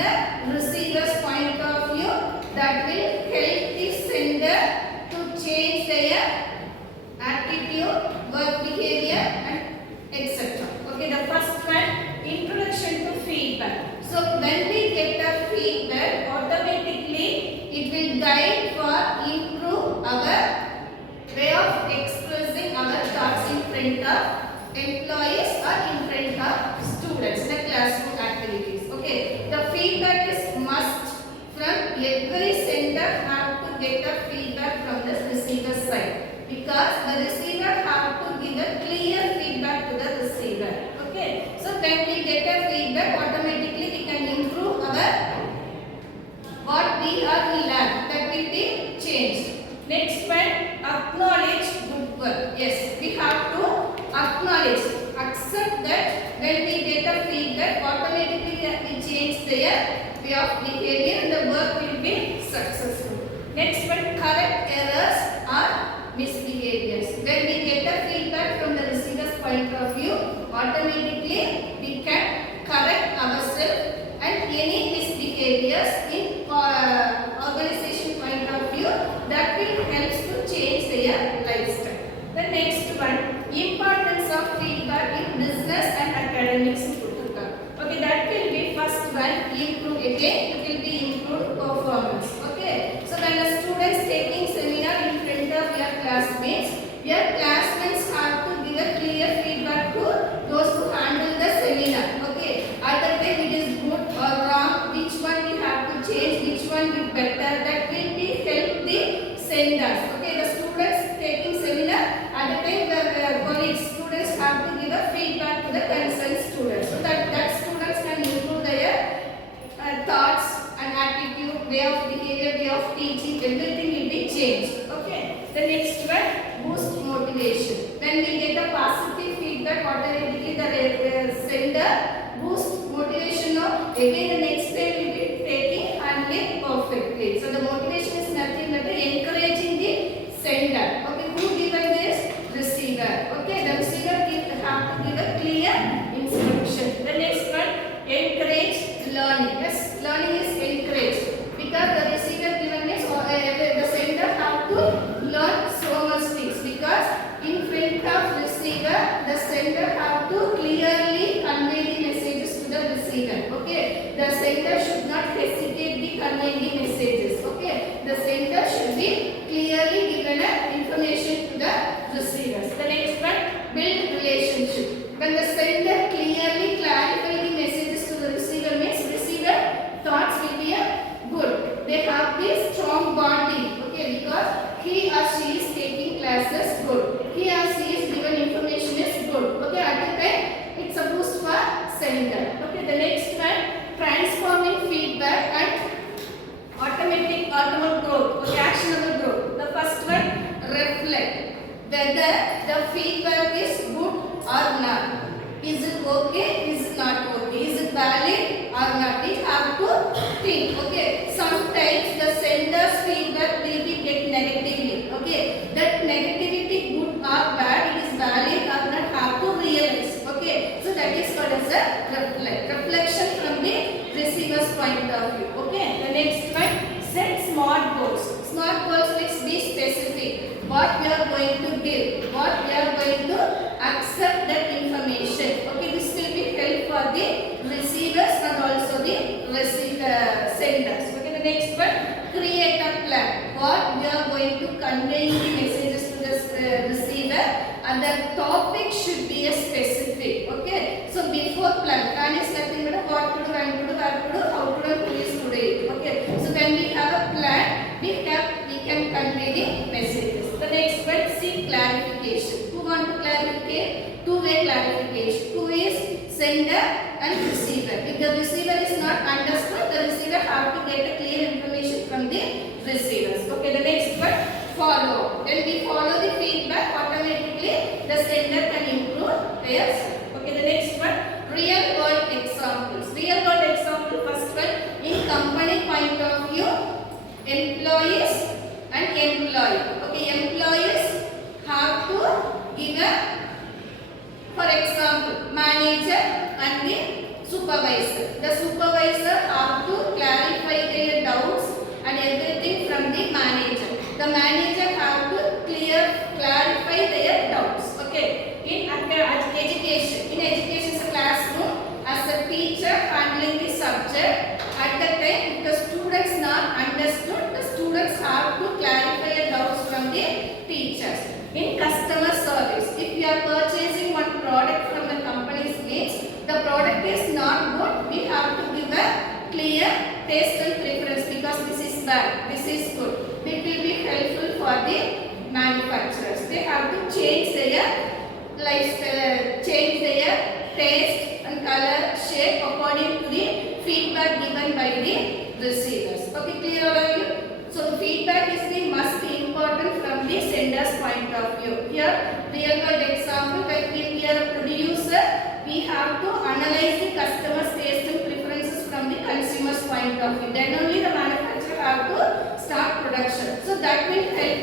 the receiver's point of view, that will help the sender to change their attitude, work behavior and etc. Okay, the first one, introduction to feedback. So when we get a feedback, automatically it will guide for improve our way of expressing our thoughts in front of employees or in front of students in the classroom activities. Okay, the feedback is must from every sender have to get a feedback from the receiver side, because the receiver have to give a clear feedback to the receiver. Okay, so when we get a feedback, automatically we can improve our what we are learned, that will be changed. Next one, acknowledge good work. Yes, we have to acknowledge, accept that when we get a feedback, automatically we change their way of behavior and the work will be successful. Next one, correct errors or misbehaviors. When we get a feedback from the receiver's point of view, automatically we can correct ourselves and any misbehaviors in organization point of view, that will help to change their lifestyle. The next one, importance of feedback in business and academics. Okay, that will be first one, improve again, it will be improved performance. Okay, so when the students taking seminar in front of your classmates have to give a clear feedback to those who handle the seminar. Okay, either way it is good or wrong, which one we have to change, which one is better, that will be help the senders. Okay, the students taking seminar, at the time the colleagues, students have to give a feedback to the concerned students, so that students can improve their thoughts and attitude, way of behavior, way of teaching, everything will be changed. Okay, the next one, boost motivation. When we get a positive feedback, automatically the sender boost motivation of again the next day will be taking handling perfectly. So the motivation is nothing but encouraging the sender. Okay, who given this? Receiver. Okay, the receiver have to give a clear instruction. The next one, encourage learning. Yes, learning is encouraged, because the receiver given is the sender have to learn so much things, because in front of receiver the sender have to clearly convey the messages to the receiver. Okay, the sender should not hesitate the conveying the messages. Okay, the sender should be clearly given information to the receivers. The next one, build relationship. When the sender clearly clarify the messages to the receiver, means receiver thoughts will be good. They have this strong bonding. Okay, because he or she is taking classes good. He or she is given information is good. Okay, at the time it's a boost for sender. Okay, the next one, transforming feedback and automatic growth. Okay, actionable growth. The first one, reflect whether the feedback is good or not. Is it okay? Is it not okay? Is it valid or not? We have to think. Okay, sometimes the sender's feedback will be get negatively. Okay, that negativity, good or bad, it is valid or not, have to realize. Okay, so that is called as a reflection from the receiver's point of view. Okay, the next one, set smart goals. Smart goals means be specific. What we are going to give, what we are going to accept that information. Okay, this will be help for the receivers and also the senders. Okay, the next one, create a plan. What we are going to convey the messages to the receiver, and the topic should be a specific. Okay, so before plan is nothing but what to do, when to do, where to do, how to do, who is to do it. Okay, so when we have a plan, we can convey the messages. The next one, seek clarification. Who want to clarify? Two-way clarification. Who is sender and receiver. If the receiver is not understood, the receiver have to get a clear information from the receivers. Okay, the next one, follow. When we follow the feedback, automatically the sender can improve theirs. Okay, the next one, real world examples. Real world example, first one, in company point of view, employees and employee. Okay, employees have to give a, for example, manager and the supervisor. The supervisor have to clarify their doubts and everything from the manager. The manager have to clarify their doubts. Okay. In education, is a classroom as a teacher handling the subject. At the time, if the students not understood, the students have to clarify the doubts from the teachers. In customer service, if you are purchasing one product from the company's needs, the product is not good, we have to give a clear taste and preference because this is bad, this is good. It will be helpful for the manufacturers. They have to change their lifestyle, change their taste and color, shape according to the feedback given by the receivers. Okay, clear all of you? So feedback is the must important from the sender's point of view. Here, real world example, like when we are a producer, we have to analyze the customer's taste and preferences from the consumer's point of view. Then only the manufacturer have to start production. So that will help